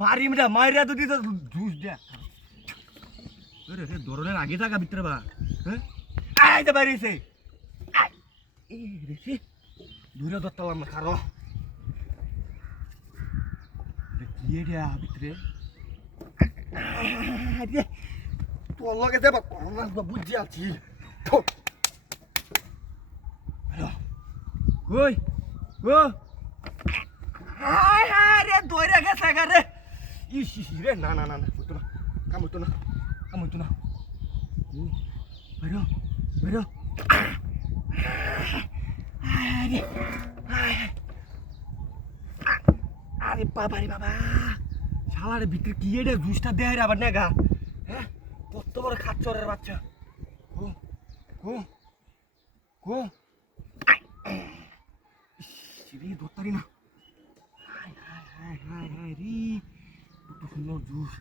বাড়ি মেয়েটা মায়েরা তো দিতে জুস দেয়া রে রে ধরনের আগে থাকা ভিতরে বা হ্যাঁ আয় তো বাইরেছে এই রে সে দূরে ধরতাম না কারো কি রে ভিতরে তোর লগে যাবা করোনা বুঝি আছি কই ও হায় হায় রে দৌড়ে গেছে রে ইস রে না না না না হতো না কাম হতো না বেরো বেরো আরে আরে বাবা রে বাবা শালার ভিতরে কি এটা জুসটা দেয় রে আবার নেগা হ্যাঁ কত বড় খাচ্চরের বাচ্চা ও ও ও রে ধরতারি না হায় হায় হায় হায় হায় রে কত সুন্দর জুস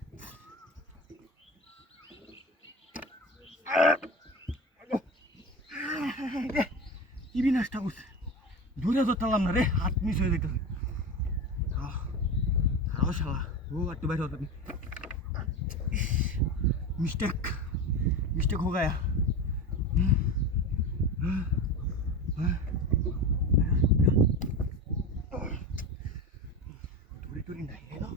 কি বিনাশটা করছে দূরে ধরতাম না রে হাত মিস হয়ে যেত আরো শালা ও একটু বাইরে হতো मिस्टेक हो गया टूरी टूरी नहीं है ना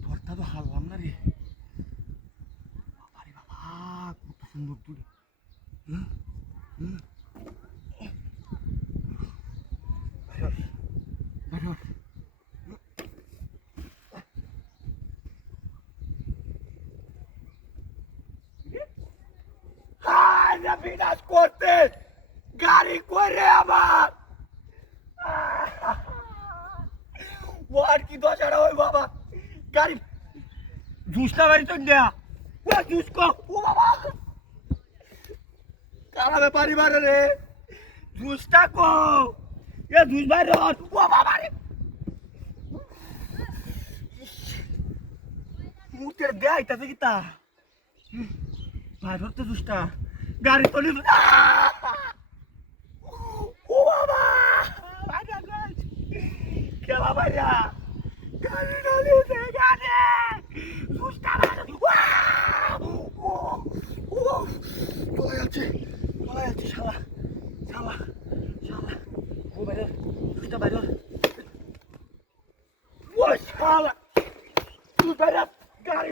धरता तो हारलाम ना रे बाबा रे बाबा कत सुंदर टूरी বিনাশ করতে গাড়ি করে আমার ওয়ার কি দশাটা ওই বাবা গাড়ি জুসটা বাড়ি তো দেয়া ও জুস কো ও বাবা কারা ব্যাপারি বারে রে জুসটা কো এ জুস বাইরে ও বাবা রে মুতের দেয় তাতে কি তা বাইরে তো জুসটা গাড়ি তো নিল ও বাবা খেলা বাইরা গাড়ি নিয়েছে গাড়ি জুসটা চলে যাচ্ছে শালা শালা শালা ও বাইরে জুসটা বাইরে ও শালা তুই বাইরে গাড়ি